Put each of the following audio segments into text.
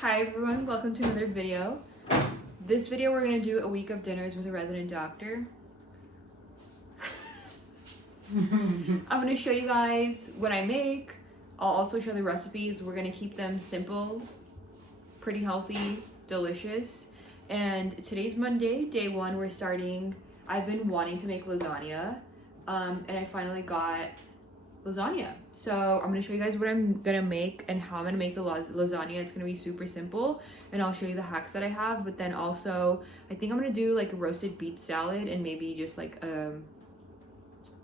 Hi everyone, welcome to another video. This video we're gonna do a week of dinners with a resident doctor. I'm gonna show you guys what I make. I'll also show the recipes. We're gonna keep them simple, pretty healthy, delicious. And today's Monday, day one, we're starting. I've been wanting to make lasagna, and I finally got lasagna. So I'm gonna show you guys what I'm gonna make and how I'm gonna make the lasagna. It's gonna be super simple, and I'll show you the hacks that I have. But then also, I think I'm gonna do like a roasted beet salad and maybe just like a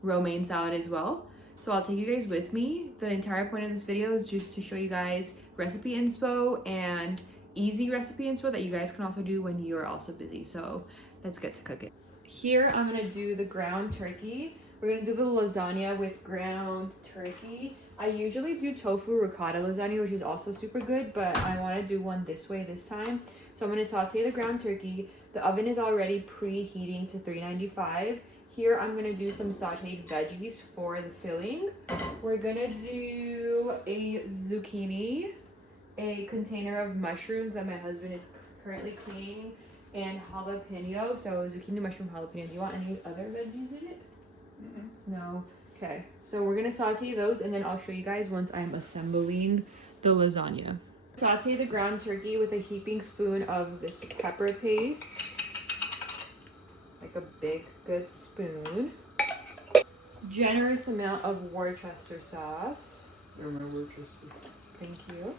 romaine salad as well. So I'll take you guys with me. The entire point of this video is just to show you guys recipe inspo and easy recipe inspo that you guys can also do when you're also busy. So let's get to cooking. Here I'm gonna do the ground turkey. We're gonna do the lasagna with ground turkey. I usually do tofu ricotta lasagna, which is also super good, but I wanna do one this way this time. So I'm gonna saute the ground turkey. The oven is already preheating to 395. Here I'm gonna do some sauteed veggies for the filling. We're gonna do a zucchini, a container of mushrooms that my husband is currently cleaning, and jalapeno. So zucchini, mushroom, jalapeno. Do you want any other veggies in it? No. Okay, so we're gonna saute those and then I'll show you guys once I'm assembling the lasagna. Saute the ground turkey with a heaping spoon of this pepper paste, like a big good spoon. Generous amount of Worcester sauce. Thank you.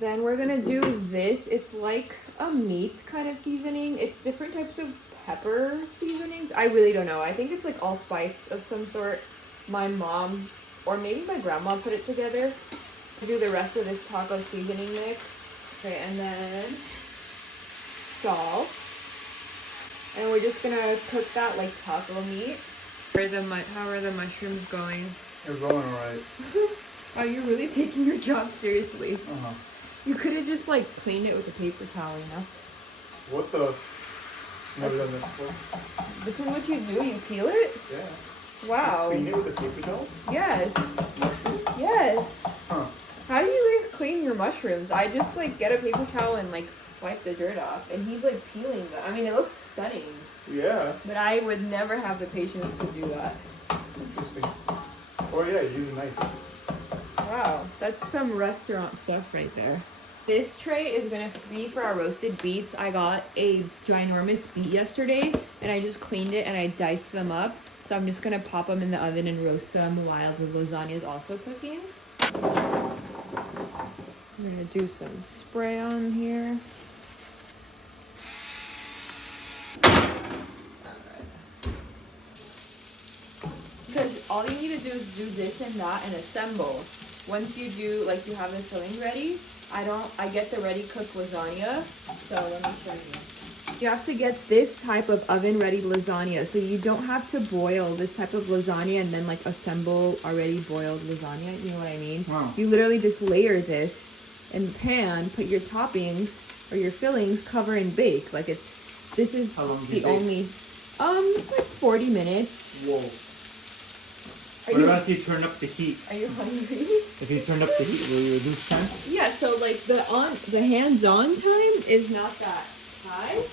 Then we're gonna do this. It's like a meat kind of seasoning. It's different types of pepper seasonings. I really don't know. I think it's like allspice of some sort. My mom or maybe my grandma put it together to do the rest of this taco seasoning mix. Okay, and then salt. And we're just gonna cook that like taco meat. How are the mushrooms going? They're going alright. Wow, you're really taking your job seriously. Uh-huh. You could have just like cleaned it with a paper towel, you know? What the? Never done this before. This is what you do? You peel it? Yeah. Wow. You clean it with a paper towel? Yes. Yes. Huh. How do you guys clean your mushrooms? I just like get a paper towel and like wipe the dirt off. And he's like peeling them. I mean, it looks stunning. Yeah. But I would never have the patience to do that. Interesting. Oh yeah, use a knife. Wow. That's some restaurant stuff right there. This tray is gonna be for our roasted beets. I got a ginormous beet yesterday and I just cleaned it and I diced them up. So I'm just gonna pop them in the oven and roast them while the lasagna is also cooking. I'm gonna do some spray on here. Because all you need to do is do this and that and assemble. Once you do, like you have the filling ready, I get the ready cooked lasagna. So let me show you. You have to get this type of oven ready lasagna. So you don't have to boil this type of lasagna and then like assemble already boiled lasagna. You know what I mean? Wow. You literally just layer this in the pan, put your toppings or your fillings, cover and bake. Like this is How long do the you bake? only, like 40 minutes. Whoa. What about if you turn up the heat? Are you hungry? If you turn up the heat, will you lose time? Yeah, so like the hands-on time is not that high.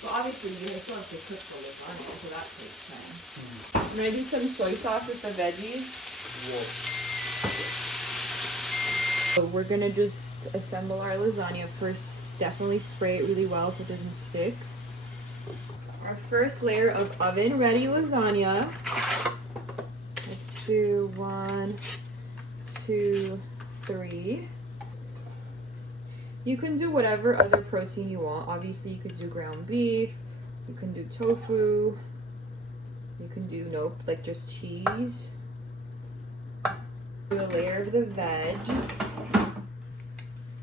But obviously you still have to cook the lasagna, so that takes time. I'm gonna do some soy sauce with the veggies. Whoa. So we're gonna just assemble our lasagna. First, definitely spray it really well so it doesn't stick. Our first layer of oven-ready lasagna. Let's do 1, 2, 3. You can do whatever other protein you want. Obviously, you could do ground beef. You can do tofu. You can do, like just cheese. Do a layer of the veg.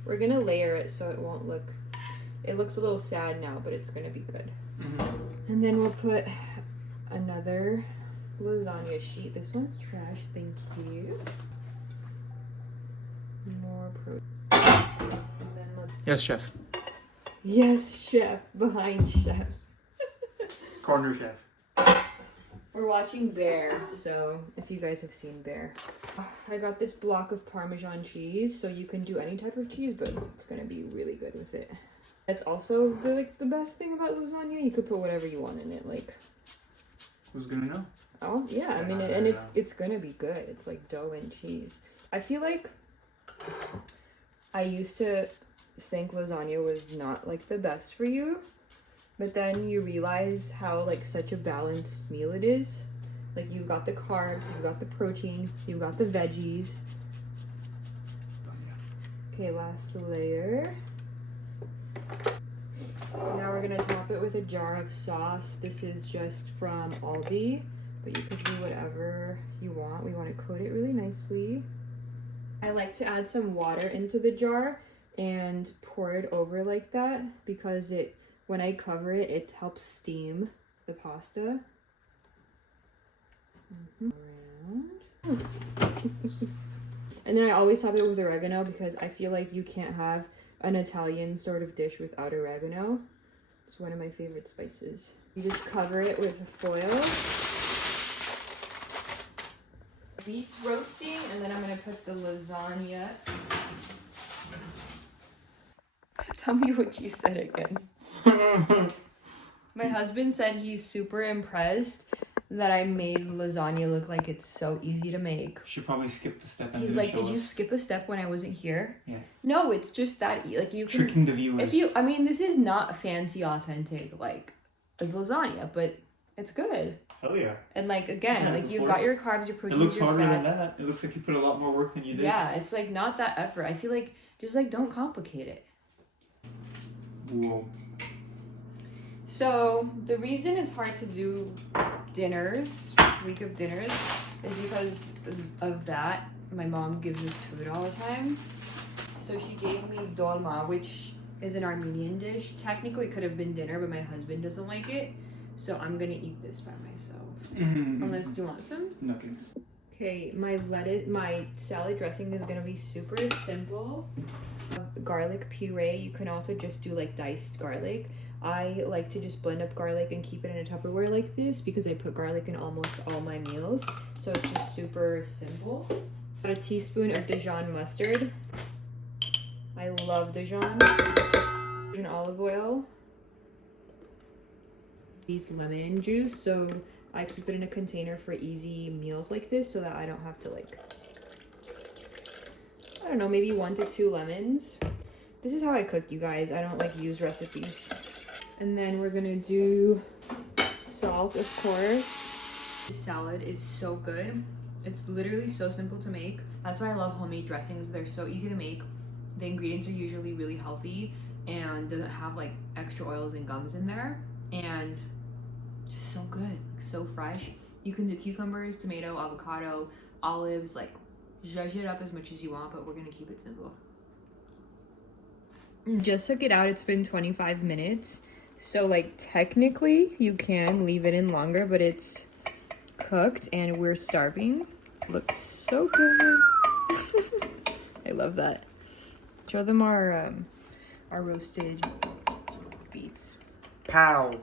We're gonna layer it so it won't look, it looks a little sad now, but it's gonna be good. Mm-hmm. And then we'll put another lasagna sheet. This one's trash, thank you. More protein. And then let's... Yes, chef. Yes, chef. Behind chef. Corner chef. We're watching Bear, so if you guys have seen Bear. I got this block of Parmesan cheese, so you can do any type of cheese, but it's gonna be really good with it. That's also the best thing about lasagna. You could put whatever you want in it, like. Who's gonna know? Yeah, I mean, it's gonna be good. It's like dough and cheese. I feel like I used to think lasagna was not like the best for you, but then you realize how like such a balanced meal it is. Like you've got the carbs, you've got the protein, you've got the veggies. Okay, last layer. Now we're gonna top it with a jar of sauce. This is just from Aldi, but you could do whatever you want. We want to coat it really nicely. I like to add some water into the jar and pour it over like that because when I cover it, it helps steam the pasta. And then I always top it with oregano because I feel like you can't have an Italian sort of dish without oregano. It's one of my favorite spices. You just cover it with foil. Beets roasting, and then I'm gonna put the lasagna. Tell me what you said again. My husband said he's super impressed that I made lasagna look like it's so easy to make. Should probably skip the step. He's like, did you skip a step when I wasn't here? Yeah. No, it's just that like you can tricking the viewers. I mean, this is not fancy, authentic like as lasagna, but it's good. Hell yeah. And like again, Yeah, like you've got your carbs, your It proteins, looks your harder fats. than that. It looks like you put a lot more work than you did. Yeah, it's like not that effort. I feel like just like don't complicate it. Whoa. So the reason it's hard to do dinners, week of dinners, is because of that. My mom gives us food all the time. So she gave me dolma, which is an Armenian dish. Technically could have been dinner, but my husband doesn't like it. So I'm gonna eat this by myself. Unless you want some? No thanks. Okay, my salad dressing is gonna be super simple. Garlic puree, you can also just do like diced garlic. I like to just blend up garlic and keep it in a Tupperware like this because I put garlic in almost all my meals. So it's just super simple. Got a teaspoon of Dijon mustard. I love Dijon. Dijon olive oil. These lemon juice, so I keep it in a container for easy meals like this so that I don't have to like, I don't know, maybe 1 to 2 lemons. This is how I cook, you guys. I don't like use recipes. And then we're gonna do salt, of course. This salad is so good. It's literally so simple to make. That's why I love homemade dressings. They're so easy to make. The ingredients are usually really healthy and doesn't have like extra oils and gums in there. And just so good, like so fresh. You can do cucumbers, tomato, avocado, olives, like zhuzh it up as much as you want, but we're gonna keep it simple. Just took it out, it's been 25 minutes. So like technically you can leave it in longer, but it's cooked and we're starving. Looks so good. I love that. Show them our roasted beets. Pow.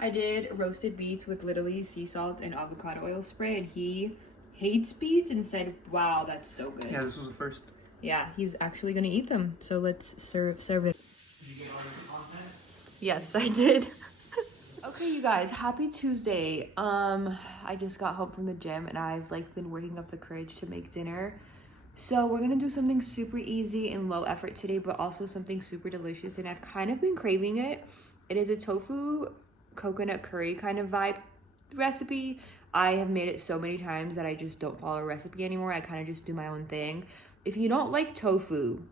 I did roasted beets with literally sea salt and avocado oil spray, and he hates beets and said, wow, that's so good. Yeah, this was the first. Yeah, he's actually gonna eat them. So let's serve it. Did you get all of the content? Yes, I did. Okay, you guys, happy Tuesday. I just got home from the gym and I've like been working up the courage to make dinner. So we're gonna do something super easy and low effort today, but also something super delicious, and I've kind of been craving it. It is a tofu coconut curry kind of vibe recipe. I have made it so many times that I just don't follow a recipe anymore. I kind of just do my own thing. If you don't like tofu,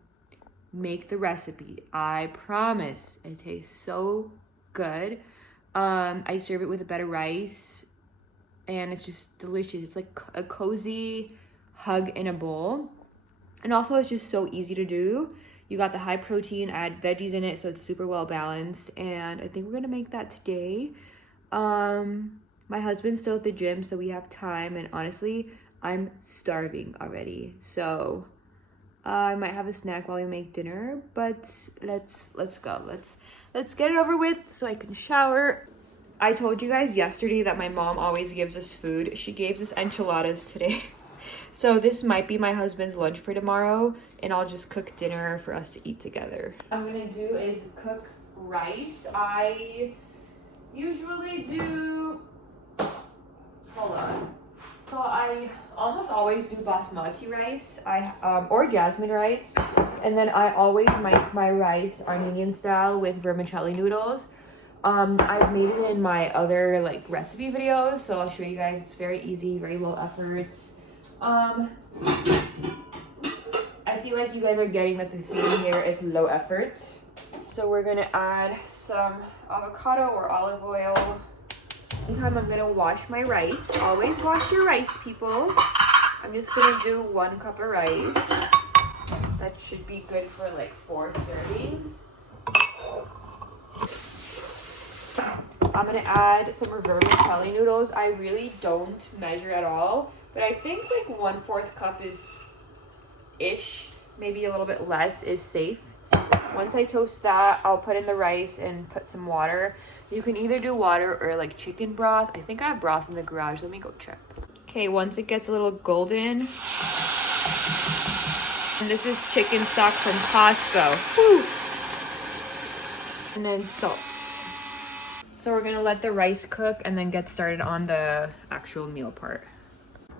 make the recipe. I promise it tastes so good. I serve it with a bed of rice and it's just delicious. It's like a cozy hug in a bowl. And also it's just so easy to do. You got the high protein, add veggies in it, so it's super well balanced. And I think we're gonna make that today. My husband's still at the gym, so we have time. And honestly, I'm starving already. So I might have a snack while we make dinner, but let's go. Let's get it over with so I can shower. I told you guys yesterday that my mom always gives us food. She gave us enchiladas today. So this might be my husband's lunch for tomorrow, and I'll just cook dinner for us to eat together. What I'm gonna do is cook rice. I usually do, hold on. So I almost always do basmati rice, or jasmine rice, and then I always make my rice Armenian style with vermicelli noodles. I've made it in my other like recipe videos, so I'll show you guys. It's very easy, very low effort. I feel like you guys are getting that the theme here is low effort. So we're gonna add some avocado or olive oil. Meantime, I'm gonna wash my rice. Always wash your rice, people. I'm just gonna do 1 cup of rice. That should be good for like 4 servings. I'm gonna add some vermicelli noodles. I really don't measure at all, but I think like 1/4 cup is ish, maybe a little bit less is safe. Once I toast that, I'll put in the rice and put some water. You can either do water or like chicken broth. I think I have broth in the garage. Let me go check. Okay, once it gets a little golden, and this is chicken stock from Costco. Woo! And then salt. So we're gonna let the rice cook and then get started on the actual meal part.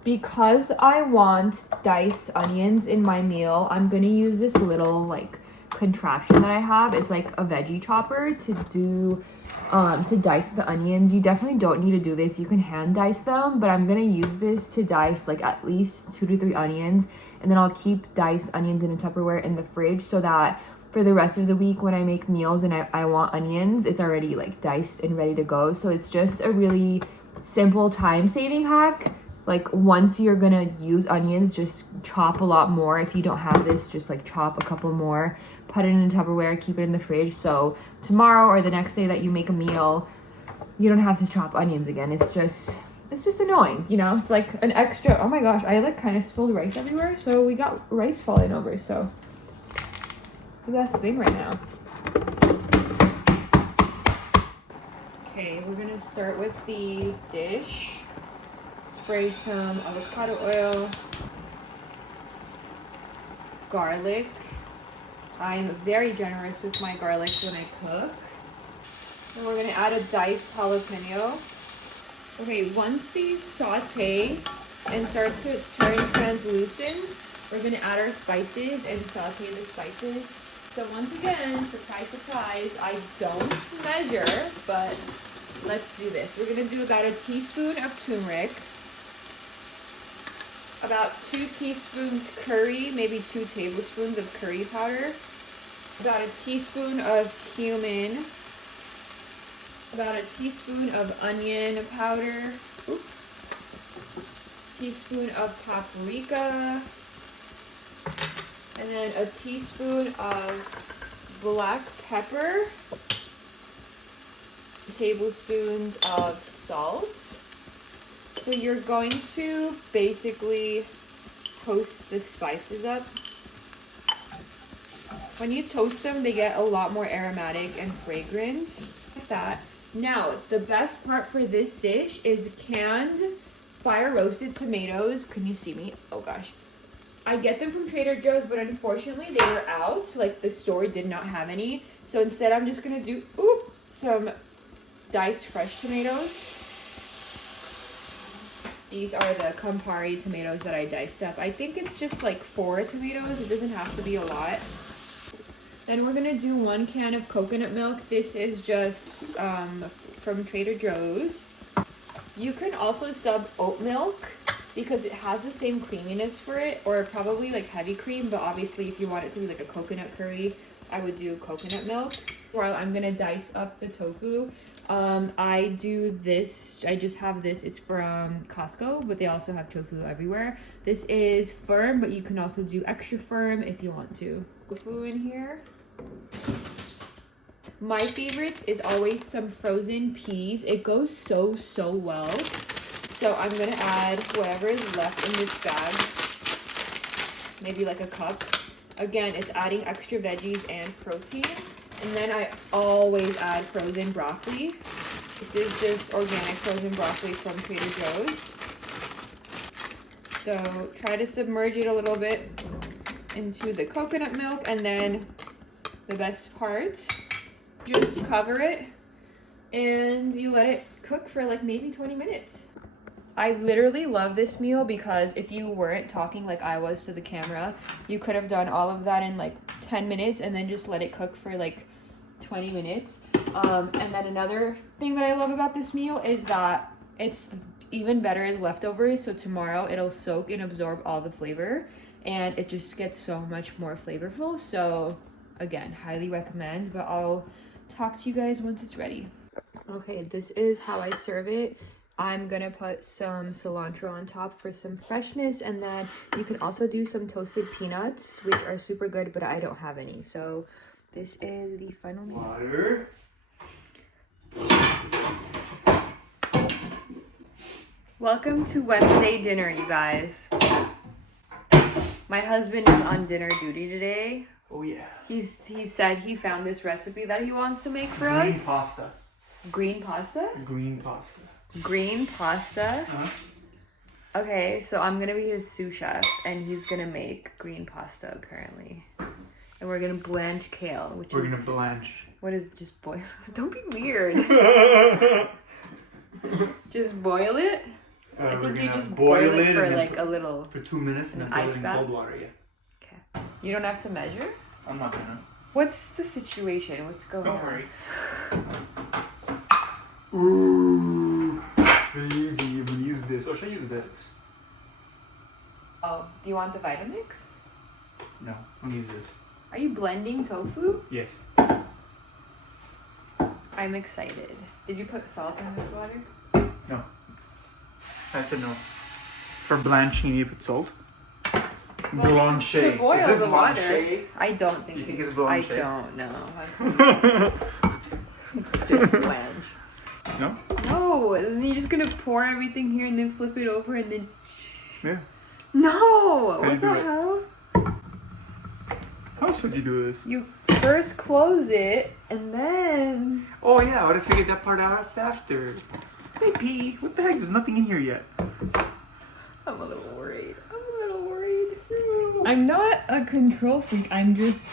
Because I want diced onions in my meal, I'm gonna use this little like contraption that I have. It's like a veggie chopper to do to dice the onions. You definitely don't need to do this. You can hand dice them, but I'm gonna use this to dice like at least 2 to 3 onions, and then I'll keep diced onions in a Tupperware in the fridge so that for the rest of the week when I make meals and I want onions, it's already like diced and ready to go. So it's just a really simple time saving hack. Like once you're gonna use onions, just chop a lot more. If you don't have this, just like chop a couple more, put it in a Tupperware, keep it in the fridge. So tomorrow or the next day that you make a meal, you don't have to chop onions again. It's just annoying, you know? It's like an extra, oh my gosh, I like kind of spilled rice everywhere. So we got rice falling over, so the best thing right now. Okay, we're gonna start with the dish. Spray some avocado oil, garlic. I'm very generous with my garlic when I cook. And we're gonna add a diced jalapeno. Okay, once these saute and start to turn translucent, we're gonna add our spices and saute the spices. So once again, surprise, surprise, I don't measure, but let's do this. We're gonna do about a teaspoon of turmeric, about 2 teaspoons curry, maybe 2 tablespoons of curry powder, about a teaspoon of cumin, about a teaspoon of onion powder, teaspoon of paprika, and then a teaspoon of black pepper, tablespoons of salt. So you're going to basically toast the spices up. When you toast them, they get a lot more aromatic and fragrant. Like that. Now, the best part for this dish is canned fire roasted tomatoes. Can you see me? Oh gosh. I get them from Trader Joe's, but unfortunately they were out. Like the store did not have any. So instead I'm just gonna do some diced fresh tomatoes. These are the Campari tomatoes that I diced up. I think it's just like 4 tomatoes. It doesn't have to be a lot. Then we're gonna do 1 can of coconut milk. This is just from Trader Joe's. You can also sub oat milk because it has the same creaminess for it, or probably like heavy cream, but obviously if you want it to be like a coconut curry, I would do coconut milk. While I'm gonna dice up the tofu, I do this, I just have this, it's from Costco, but they also have tofu everywhere. This is firm, but you can also do extra firm if you want to. Tofu in here. My favorite is always some frozen peas. It goes so well. So I'm gonna add whatever is left in this bag, maybe like a cup. Again, it's adding extra veggies and protein. And then I always add frozen broccoli. This is just organic frozen broccoli from Trader Joe's. So try to submerge it a little bit into the coconut milk, and then the best part, just cover it and you let it cook for like maybe 20 minutes. I literally love this meal because if you weren't talking like I was to the camera, you could have done all of that in like 10 minutes and then just let it cook for like 20 minutes. And then another thing that I love about this meal is that it's even better as leftovers. So tomorrow it'll soak and absorb all the flavor and it just gets so much more flavorful. So again, highly recommend, but I'll talk to you guys once it's ready. Okay, this is how I serve it. I'm gonna put some cilantro on top for some freshness, and then you can also do some toasted peanuts, which are super good, but I don't have any. So this is the final meal. Water. Welcome to Wednesday dinner, you guys. My husband is on dinner duty today. Oh yeah. He said he found this recipe that he wants to make for Green us. pasta. Green pasta? Green pasta. Green pasta? Huh? Okay, so I'm gonna be his sous chef, and he's gonna make green pasta apparently. And we're gonna blanch kale, which We're gonna blanch. What is just boil? Don't be weird. Just boil it? I think you just boil it for like a little. For 2 minutes and then ice boil it in bath? cold water, yeah. Okay. You don't have to measure? I'm not gonna. What's the situation? What's going on? Don't worry. Ooh, baby, I'm gonna use this. Or should I use this? Oh, do you want the Vitamix? No, I'm gonna use this. Are you blending tofu? Yes. I'm excited. Did you put salt in this water? No. That's a no. For blanching, you put salt. Well, Blanche. to boil Is it the water. blanche? I don't think. You think it's it's blanche? I don't know. It's just blanche. No? No, and then you're just gonna pour everything here and then flip it over and then. Yeah. No! How do you What the do it? hell? How else would you do this? You first close it and then. Oh yeah, I would have figured that part out after. Hey P, what the heck? There's nothing in here yet. I'm a little worried. I'm not a control freak, I'm just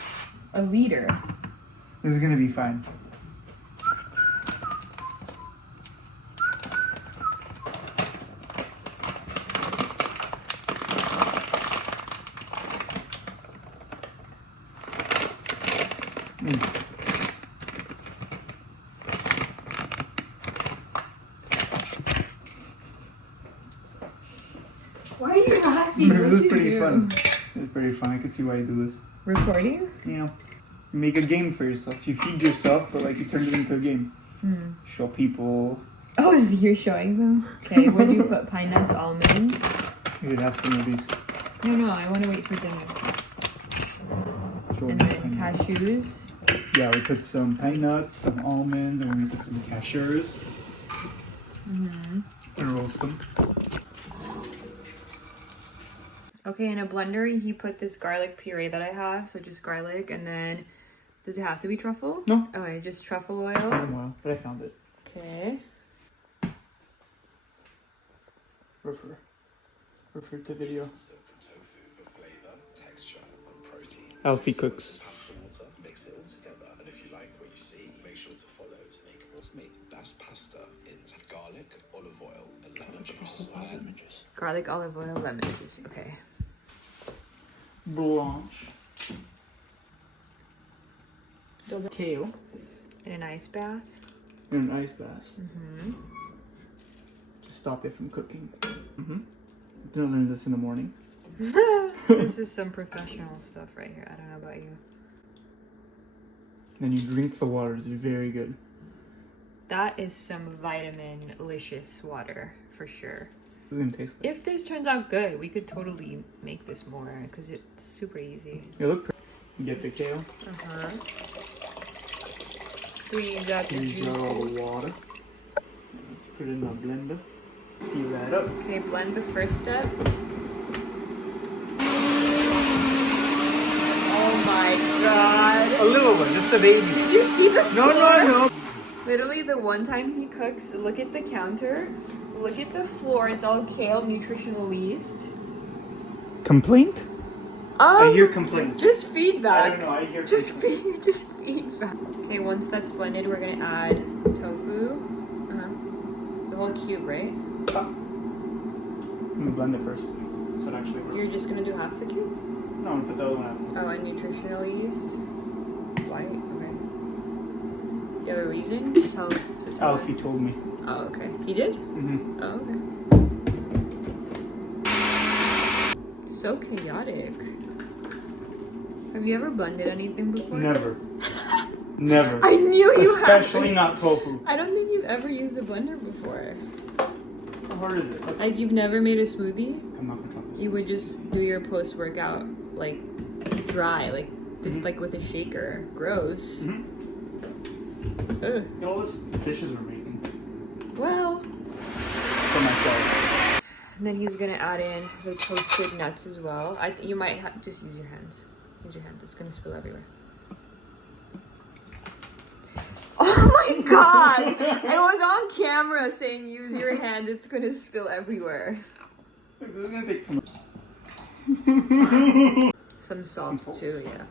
a leader. This is gonna be fine. Why are you laughing? This What is did pretty you do? fun. It's pretty fun. I can see why you do this. Recording? You know, you make a game for yourself. You feed yourself, but like you turn it into a game. Show people. Oh, so you're showing them? Okay, where do you put pine nuts, almonds? You should have some of these. No, I want to wait for dinner. Show And them then pine nuts. cashews. Yeah, we put some pine nuts, some almonds, and we put some cashews. And roast them. Okay, in a blender, he put this garlic puree that I have. So just garlic, and then does it have to be truffle? No. Okay, just truffle It's been a oil. while, but I found it. Okay. Refer to video. Alfie cooks. Mix it all together, and if you like what you see, make sure to follow to make best pasta in garlic, olive oil, and lemon juice. Garlic, olive oil, lemon juice. Okay. Blanche. Kale. In an ice bath. In an ice bath. To stop it from cooking. Didn't learn this in the morning. This is some professional stuff right here. I don't know about you. Then you drink the water. It's very good. That is some vitamin-licious water for sure. It's gonna taste like. If this turns out good, we could totally make this more because it's super easy. You look pretty. Get the kale. Squeeze out the Squeeze out all juices. the water. Put it in a blender. Seal that up. Okay, blend the first step. Oh my god. A little one, just a baby. Did you see the No. Literally the one time he cooks, look at the counter, look at the floor, it's all kale, nutritional least. Complaint? I hear complaints. Just feedback. I don't know, I hear just feedback. Okay, once that's blended, we're gonna add tofu. The whole cube, right? I'm gonna blend it first, so it actually works. You're just gonna do half the cube? No, I'm gonna put the other one after. Oh, and nutritional yeast. White, okay. Do you have a reason to tell Alfie told me. Oh, okay. He did? Mm-hmm. Oh, okay. So chaotic. Have you ever blended anything before? Never. Never. I knew you had. Especially not tofu. I don't think you've ever used a blender before. How hard is it? Like you've never made a smoothie? I'm not gonna talk this. You would just do your post-workout like dry, like just like with a shaker. Gross. Mm-hmm. Ugh. You know all these dishes we're making Well. for myself. And then he's gonna add in the toasted nuts as well. You might just use your hands. Use your hands. It's gonna spill everywhere. Oh my god! I was on camera saying use your hand. It's gonna spill everywhere. This is gonna take too much. Some salt too, yeah.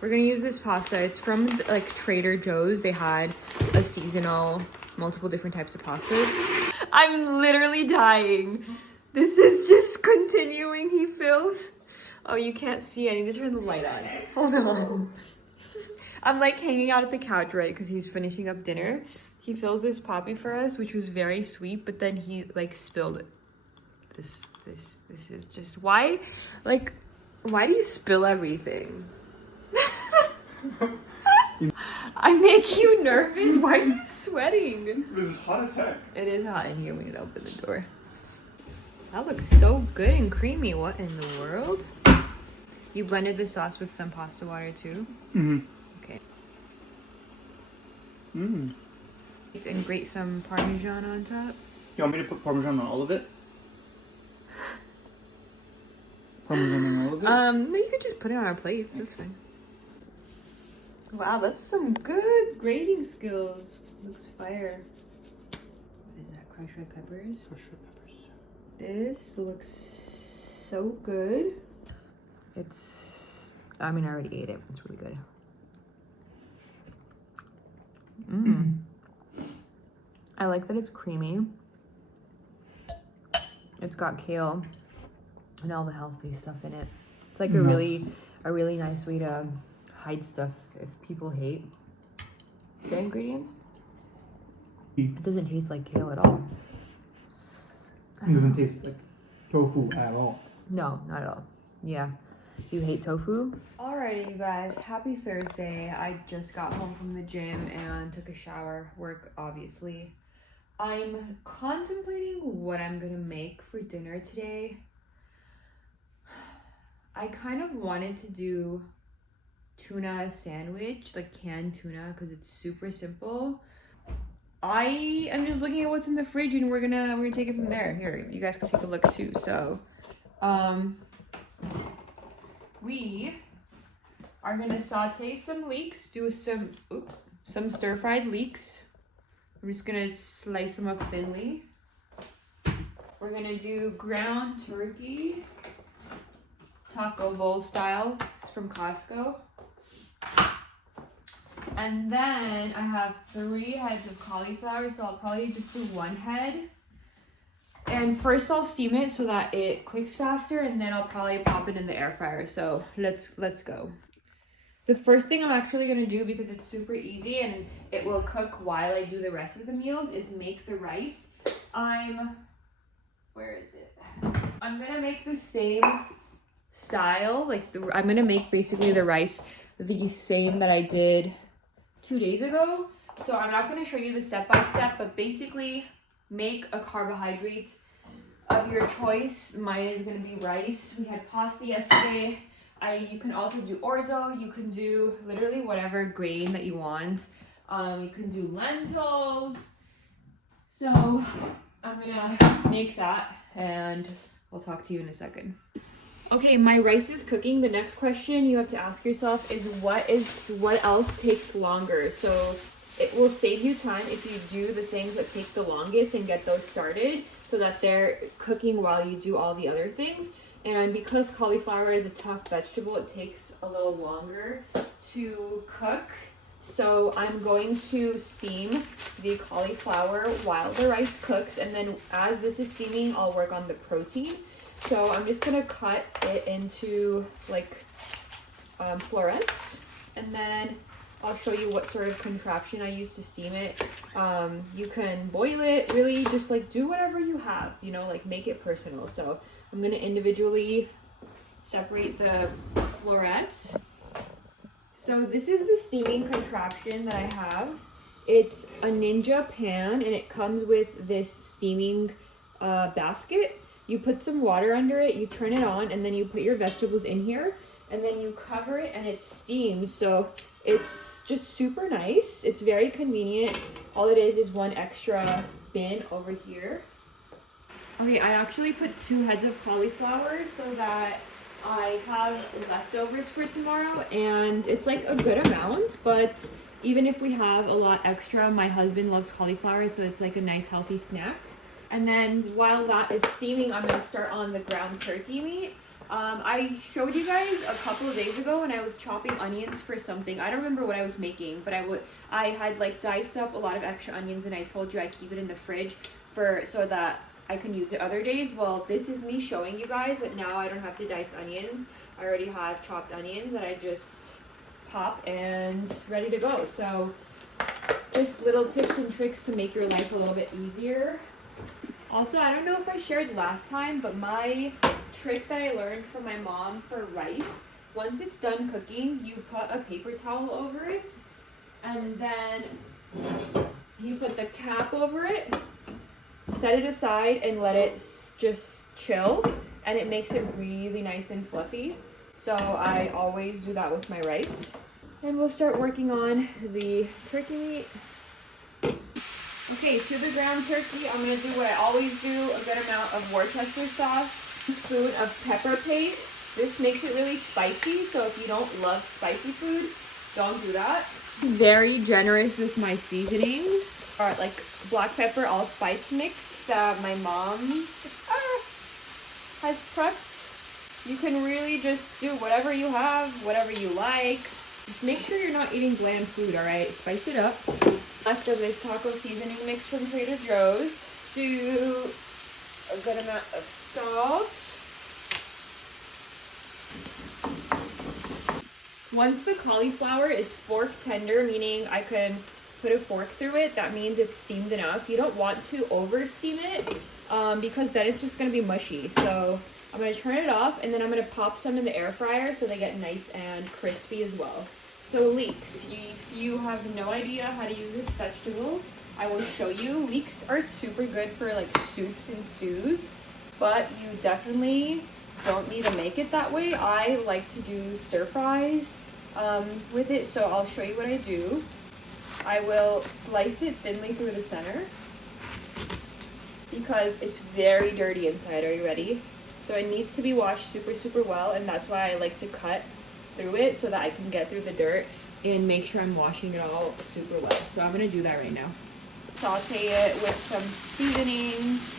We're gonna use this pasta. It's from like Trader Joe's. They had a seasonal, multiple different types of pastas. I'm literally dying. This is just continuing. He feels. Oh, you can't see. I need to turn the light on. Hold on. I'm like hanging out at the couch, right? Because he's finishing up dinner. He fills this poppy for us, which was very sweet, but then he like spilled it. This is just why, like, why do you spill everything? I make you nervous. Why are you sweating? This is hot as heck. It is hot in here. We need to open the door. That looks so good and creamy. What in the world? You blended the sauce with some pasta water too? Mm-hmm. Okay. Mm. And grate some Parmesan on top. You want me to put Parmesan on all of it? Parmesan on all of it? No, you could just put it on our plates. That's fine. Wow, that's some good grating skills. Looks fire. What is that? Crushed red peppers? Crushed red peppers. This looks so good. It's, I mean, I already ate it. It's really good. Mmm. I like that it's creamy. It's got kale and all the healthy stuff in it. It's like a really nice way to hide stuff if people hate the ingredients. It doesn't taste like kale at all. It doesn't taste like tofu at all. No, not at all. Yeah. You hate tofu? Alrighty, you guys. Happy Thursday. I just got home from the gym and took a shower. Work, obviously. I'm contemplating what I'm gonna make for dinner today. I kind of wanted to do tuna sandwich, like canned tuna, because it's super simple. I am just looking at what's in the fridge and we're gonna take it from there. Here, you guys can take a look too. So, we are gonna saute some leeks, do some stir-fried leeks. I'm just gonna slice them up thinly. We're gonna do ground turkey, taco bowl style. This is from Costco. And then I have 3 heads of cauliflower, so I'll probably just do 1 head. And first I'll steam it so that it cooks faster, and then I'll probably pop it in the air fryer. So let's go. The first thing I'm actually gonna do, because it's super easy and it will cook while I do the rest of the meals, is make the rice. Where is it? I'm gonna make the same style, I'm gonna make basically the rice the same that I did 2 days ago. So I'm not gonna show you the step-by-step, but basically make a carbohydrate of your choice. Mine is gonna be rice. We had pasta yesterday. You can also do orzo. You can do literally whatever grain that you want. You can do lentils. So I'm gonna make that and I'll talk to you in a second. Okay, my rice is cooking. The next question you have to ask yourself is what else takes longer? So it will save you time if you do the things that take the longest and get those started so that they're cooking while you do all the other things. And because cauliflower is a tough vegetable, it takes a little longer to cook. So I'm going to steam the cauliflower while the rice cooks, and then as this is steaming, I'll work on the protein. So I'm just gonna cut it into like florets, and then I'll show you what sort of contraption I use to steam it. You can boil it, really just like do whatever you have, you know, like make it personal. So I'm gonna individually separate the florets. So this is the steaming contraption that I have. It's a Ninja pan, and it comes with this steaming basket. You put some water under it, you turn it on, and then you put your vegetables in here, and then you cover it and it steams. So it's just super nice. It's very convenient. All it is one extra bin over here. Okay, I actually put 2 heads of cauliflower so that I have leftovers for tomorrow, and it's like a good amount, but even if we have a lot extra, my husband loves cauliflower, so it's like a nice healthy snack. And then while that is steaming, I'm gonna start on the ground turkey meat. I showed you guys a couple of days ago when I was chopping onions for something. I don't remember what I was making, but I had like diced up a lot of extra onions, and I told you I keep it in the fridge so that I can use it other days. Well, this is me showing you guys that now I don't have to dice onions. I already have chopped onions that I just pop and ready to go. So just little tips and tricks to make your life a little bit easier. Also, I don't know if I shared last time, but my trick that I learned from my mom for rice, once it's done cooking, you put a paper towel over it, and then you put the cap over it, set it aside, and let it just chill, and it makes it really nice and fluffy. So I always do that with my rice. And we'll start working on the turkey meat. Okay, to the ground turkey, I'm gonna do what I always do, a good amount of Worcester sauce, a spoon of pepper paste. This makes it really spicy, so if you don't love spicy food, don't do that. Very generous with my seasonings. Like black pepper allspice mix that my mom has prepped. You can really just do whatever you have, whatever you like. Just make sure you're not eating bland food, alright? Spice it up. Left of this taco seasoning mix from Trader Joe's. Do a good amount of salt. Once the cauliflower is fork tender, meaning I can put a fork through it, that means it's steamed enough. You don't want to over steam it because then it's just going to be mushy. So I'm going to turn it off, and then I'm going to pop some in the air fryer so they get nice and crispy as well. So leeks, if you have no idea how to use this vegetable, I will show you. Leeks are super good for like soups and stews, but you definitely don't need to make it that way. I like to do stir fries with it, so I'll show you what I do. I will slice it thinly through the center because it's very dirty inside. Are you ready? So it needs to be washed super, super well, and that's why I like to cut through it so that I can get through the dirt and make sure I'm washing it all super well. So I'm gonna do that right now. Saute it with some seasonings.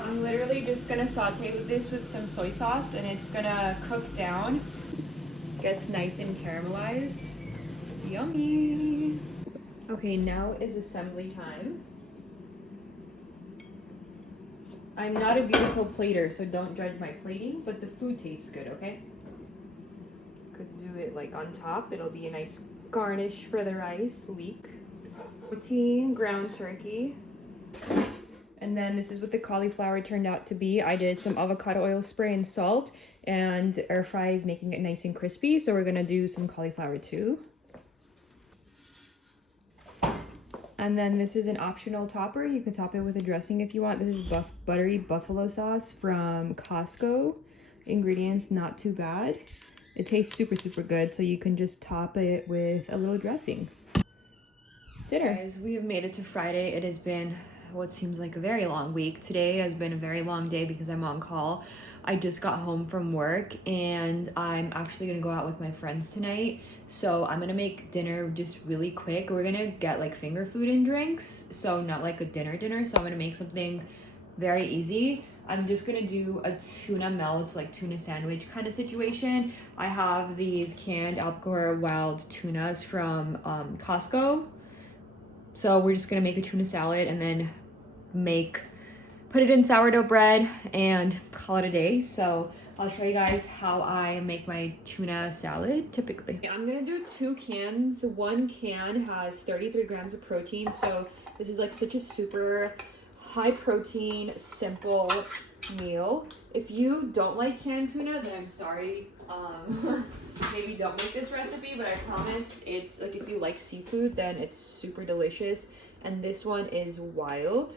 I'm literally just gonna saute with this with some soy sauce, and it's gonna cook down. Gets nice and caramelized. Yummy. Okay, now is assembly time. I'm not a beautiful plater, so don't judge my plating, but the food tastes good, okay? Could do it like on top. It'll be a nice garnish for the rice. Leek. Protein, ground turkey. And then this is what the cauliflower turned out to be. I did some avocado oil spray and salt, and air fry is making it nice and crispy, so we're gonna do some cauliflower too. And then this is an optional topper. You can top it with a dressing if you want. This is buttery buffalo sauce from Costco. Ingredients not too bad. It tastes super, super good, so you can just top it with a little dressing. Dinner. Guys, we have made it to Friday. It has been what seems like a very long week. Today has been a very long day because I'm on call. I just got home from work and I'm actually gonna go out with my friends tonight. So I'm gonna make dinner just really quick. We're gonna get like finger food and drinks, so not like a dinner. So I'm gonna make something very easy. I'm just gonna do a tuna melt, like tuna sandwich kind of situation. I have these canned Albacore wild tunas from Costco. So we're just gonna make a tuna salad and then put it in sourdough bread and call it a day. So I'll show you guys how I make my tuna salad typically. I'm gonna do 2 cans. 1 can has 33 grams of protein. So this is like such a super high protein, simple meal. If you don't like canned tuna, then I'm sorry. Maybe don't make this recipe, but I promise it's like if you like seafood, then it's super delicious. And this one is wild.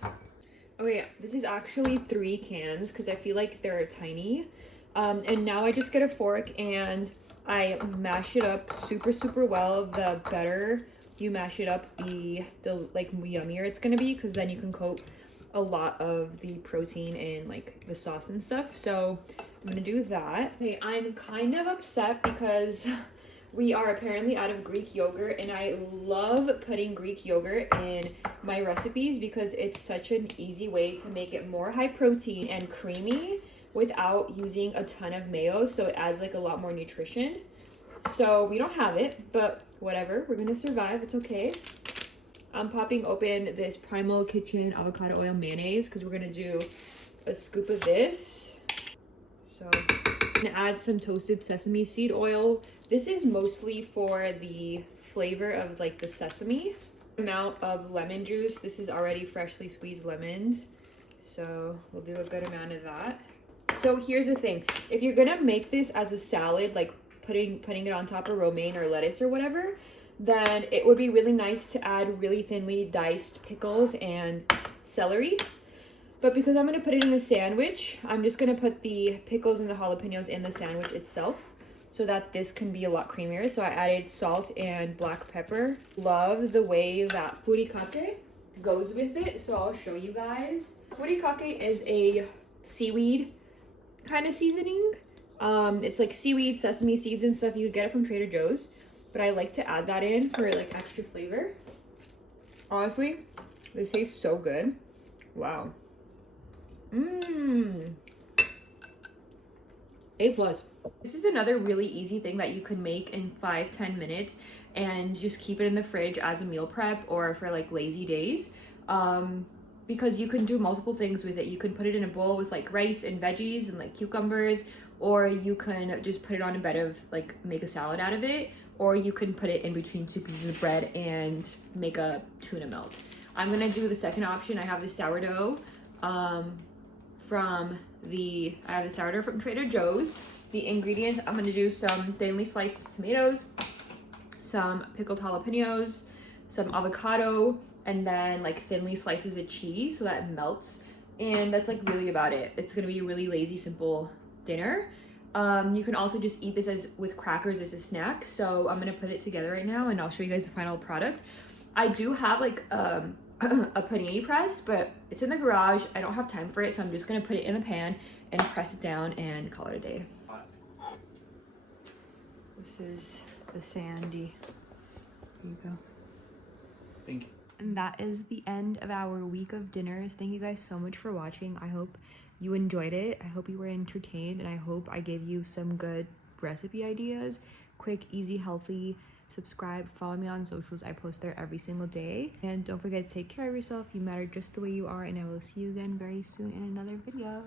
Oh yeah, this is actually 3 cans because I feel like they're tiny. And now I just get a fork and I mash it up super well. The better you mash it up, the like yummier it's gonna be, because then you can coat a lot of the protein in like the sauce and stuff. So I'm gonna do that. Okay, I'm kind of upset because we are apparently out of Greek yogurt, and I love putting Greek yogurt in my recipes because it's such an easy way to make it more high protein and creamy without using a ton of mayo, so it adds like a lot more nutrition. So we don't have it, but whatever, we're gonna survive, it's okay. I'm popping open this Primal Kitchen avocado oil mayonnaise because we're gonna do a scoop of this. So I'm gonna add some toasted sesame seed oil. This is mostly for the flavor of like the sesame. Amount of lemon juice. This is already freshly squeezed lemons, so we'll do a good amount of that. So here's the thing, if you're gonna make this as a salad, like putting it on top of romaine or lettuce or whatever, then it would be really nice to add really thinly diced pickles and celery. But because I'm gonna put it in the sandwich, I'm just gonna put the pickles and the jalapenos in the sandwich itself so that this can be a lot creamier. So I added salt and black pepper. Love the way that furikake goes with it, so I'll show you guys. Furikake is a seaweed kind of seasoning. It's like seaweed, sesame seeds and stuff. You could get it from Trader Joe's, but I like to add that in for like extra flavor. Honestly, this tastes so good. Wow. A+. This is another really easy thing that you can make in 5-10 minutes and just keep it in the fridge as a meal prep or for like lazy days. Because you can do multiple things with it. You can put it in a bowl with like rice and veggies and like cucumbers, or you can just put it on a bed of like make a salad out of it, or you can put it in between 2 pieces of bread and make a tuna melt. I'm gonna do the second option. I have the sourdough from Trader Joe's. The ingredients, I'm gonna do some thinly sliced tomatoes, some pickled jalapenos, some avocado, and then like thinly slices of cheese so that it melts. And that's like really about it. It's gonna be a really lazy, simple dinner. You can also just eat this with crackers as a snack. So I'm gonna put it together right now and I'll show you guys the final product. I do have like a panini press, but it's in the garage. I don't have time for it, so I'm just gonna put it in the pan and press it down and call it a day. This is the sandy. There you go. Thank you. And that is the end of our week of dinners. Thank you guys so much for watching. I hope you enjoyed it. I hope you were entertained, and I hope I gave you some good recipe ideas. Quick, easy, healthy. Subscribe, follow me on socials. I post there every single day. And don't forget to take care of yourself. You matter just the way you are, and I will see you again very soon in another video.